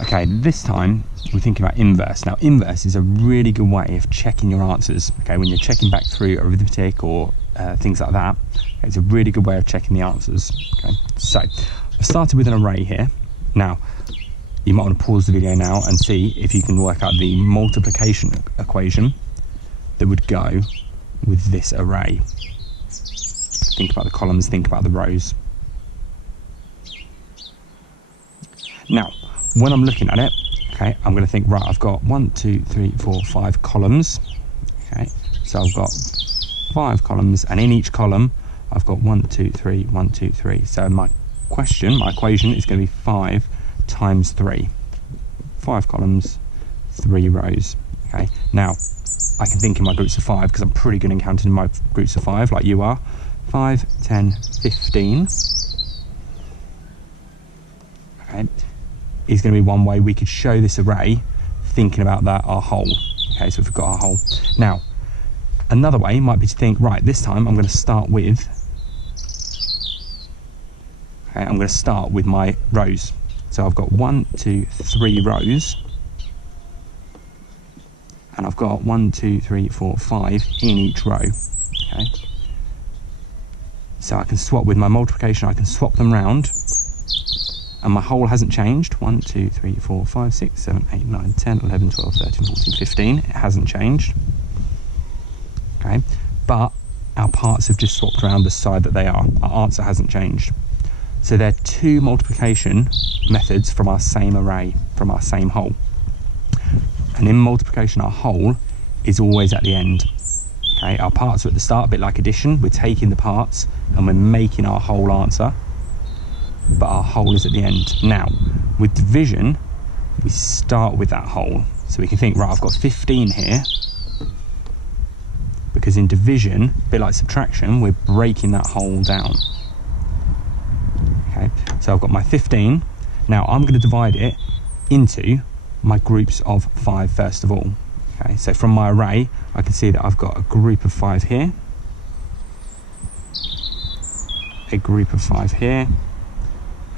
Okay, this time we're thinking about inverse. Now, inverse is a really good way of checking your answers. Okay, when you're checking back through arithmetic or things like that, it's a really good way of checking the answers. Okay, so I started with an array here. Now, you might want to pause the video now and see if you can work out the multiplication equation that would go with this array. Think about the columns, think about the rows. Now, when I'm looking at it, okay, I'm going to think, right, I've got 1, 2, 3, 4, 5 columns. Okay, so I've got 5 columns, and in each column, I've got 1, 2, 3, 1, 2, 3. So my equation is going to be 5 times 3. 5 columns, 3 rows. Okay, now I can think in my groups of 5 because I'm pretty good in counting in my groups of 5, like you are. 5, 10, 15. Okay, is going to be one way we could show this array, thinking about that, our whole. Okay, so we've got our whole. Now, another way might be to think, right, this time I'm going to start with, okay, I'm going to start with my rows. So I've got 1, 2, 3 rows, and I've got 1, 2, 3, 4, 5 in each row. Okay, so I can swap with my multiplication, I can swap them round, and my whole hasn't changed. 1, 2, 3, 4, 5, 6, 7, 8, 9, 10, 11, 12, 13, 14, 15. It hasn't changed. Okay, but our parts have just swapped around the side that they are. Our answer hasn't changed. So they're 2 multiplication methods from our same array, from our same whole. And in multiplication, our whole is always at the end. Okay, our parts are at the start, a bit like addition. We're taking the parts and we're making our whole answer, but our whole is at the end. Now, with division, we start with that whole. So we can think, right, I've got 15 here, because in division, a bit like subtraction, we're breaking that whole down. Okay, so I've got my 15. Now I'm going to divide it into my groups of 5 first of all. Okay, so from my array, I can see that I've got a group of 5 here, a group of 5 here,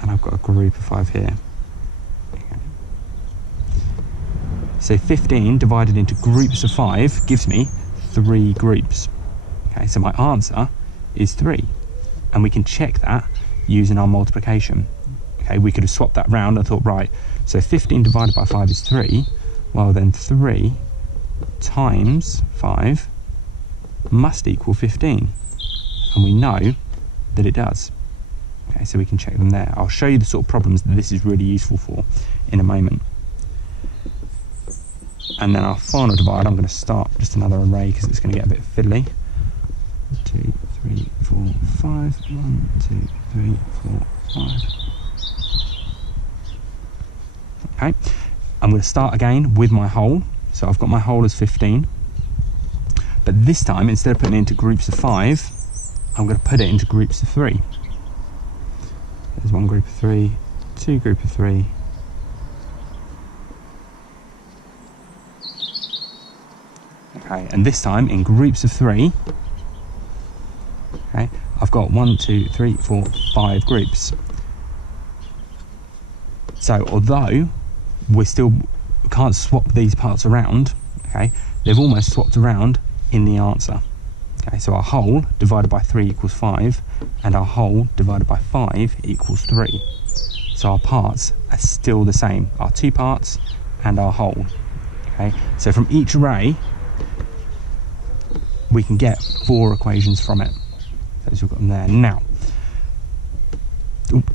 and I've got a group of 5 here. Okay. So 15 divided into groups of 5 gives me 3 groups. Okay, so my answer is 3, and we can check that using our multiplication. Okay, we could have swapped that round and thought, right, so 15 divided by 5 is 3. Well, then 3 times 5 must equal 15, and we know that it does. Okay, so we can check them there. I'll show you the sort of problems that this is really useful for in a moment. And then our final divide, I'm going to start just another array because it's going to get a bit fiddly. 2, 3, 4, 5. 1, 2, 3, 4, 5. Okay, I'm going to start again with my whole. So I've got my whole as 15. But this time, instead of putting it into groups of 5, I'm going to put it into groups of 3. There's one group of 3, 2 group of 3. Okay, and this time in groups of 3, okay, I've got 1, 2, 3, 4, 5 groups. So although we can't swap these parts around, okay, they've almost swapped around in the answer. Okay, so our whole divided by 3 equals 5, and our whole divided by 5 equals 3. So our parts are still the same, our 2 parts and our whole. Okay, so from each array, we can get 4 equations from it. So we've got them there. Now,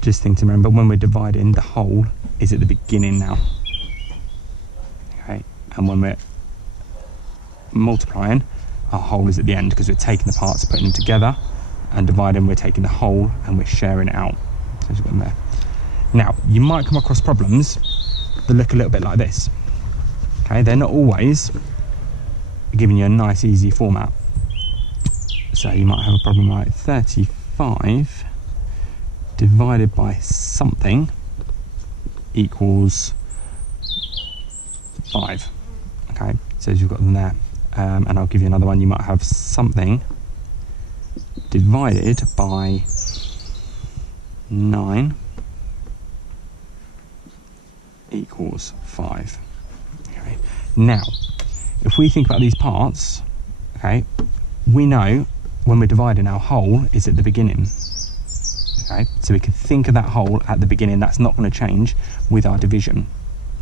just think to remember, when we're dividing, the whole is at the beginning now. Okay, and when we're multiplying, our whole is at the end, because we're taking the parts, putting them together, and dividing, we're taking the whole and we're sharing it out. So we've got them there. Now, you might come across problems that look a little bit like this. Okay, they're not always giving you a nice, easy format. So you might have a problem like 35 divided by something equals 5. Okay, so you've got them there. And I'll give you another one. You might have something divided by 9 equals 5. Okay. Now, if we think about these parts, okay, we know when we're dividing, our whole is at the beginning. Okay, so we can think of that whole at the beginning. That's not going to change with our division.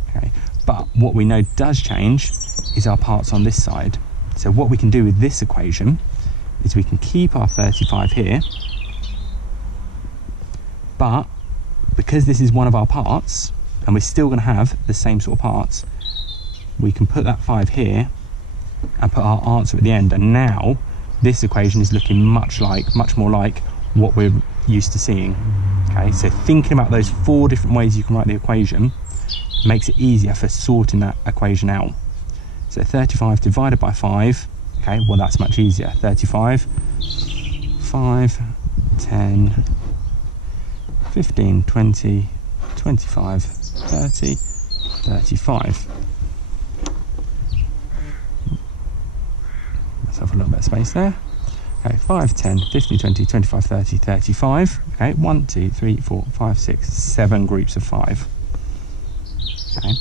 Okay, but what we know does change is our parts on this side. So what we can do with this equation is we can keep our 35 here, but because this is one of our parts and we're still going to have the same sort of parts, we can put that 5 here and put our answer at the end. And now this equation is looking much more like what we're used to seeing. Okay, so thinking about those 4 different ways you can write the equation makes it easier for sorting that equation out. So 35 divided by 5, okay, well that's much easier. 35, 5, 10, 15, 20, 25, 30, 35. Let's have a little bit of space there. Okay, 5, 10, 15, 20, 25, 30, 35. Okay, 1, 2, 3, 4, 5, 6, 7 groups of 5. Okay,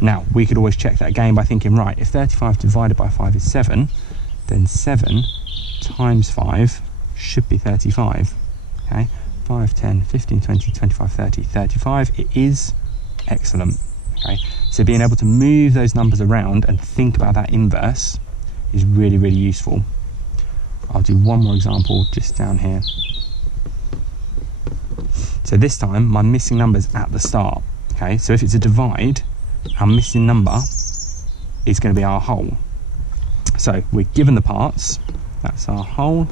now we could always check that again by thinking, right, if 35 divided by 5 is 7, then 7 times 5 should be 35. Okay, 5, 10, 15, 20, 25, 30, 35. It is. Excellent. Okay, so being able to move those numbers around and think about that inverse is really, really useful. I'll do one more example just down here. So this time my missing number's at the start. Okay, so if it's a divide, our missing number is going to be our whole. So we're given the parts, that's our whole.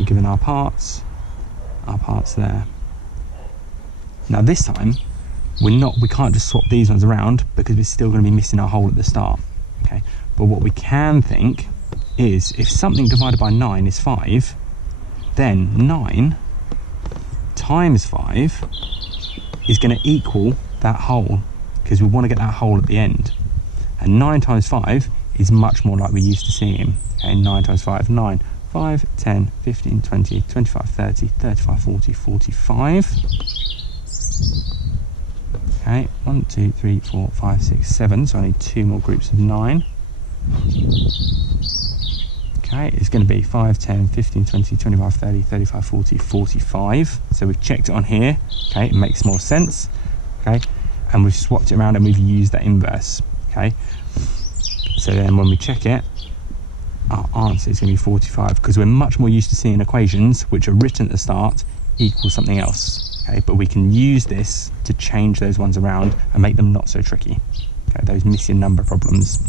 We're given our parts there. Now this time we can't just swap these ones around because we're still going to be missing our whole at the start. Okay, but what we can think is if something divided by 9 is 5, then 9 times 5 is going to equal that whole, because we want to get that whole at the end. And 9 times 5 is much more like we're used to seeing. Okay, 9 times 5, 9, 5, 10, 15, 20, 25, 30, 35, 40, 45. Okay, 1, 2, 3, 4, 5, 6, 7, so I need 2 more groups of 9. Okay, it's going to be 5, 10, 15, 20, 25, 30, 35, 40, 45. So we've checked it on here. Okay, it makes more sense. Okay, and we've swapped it around and we've used that inverse. Okay, so then when we check it, our answer is going to be 45, because we're much more used to seeing equations which are written at the start equal something else. Okay, but we can use this to change those ones around and make them not so tricky. Okay, those missing number problems.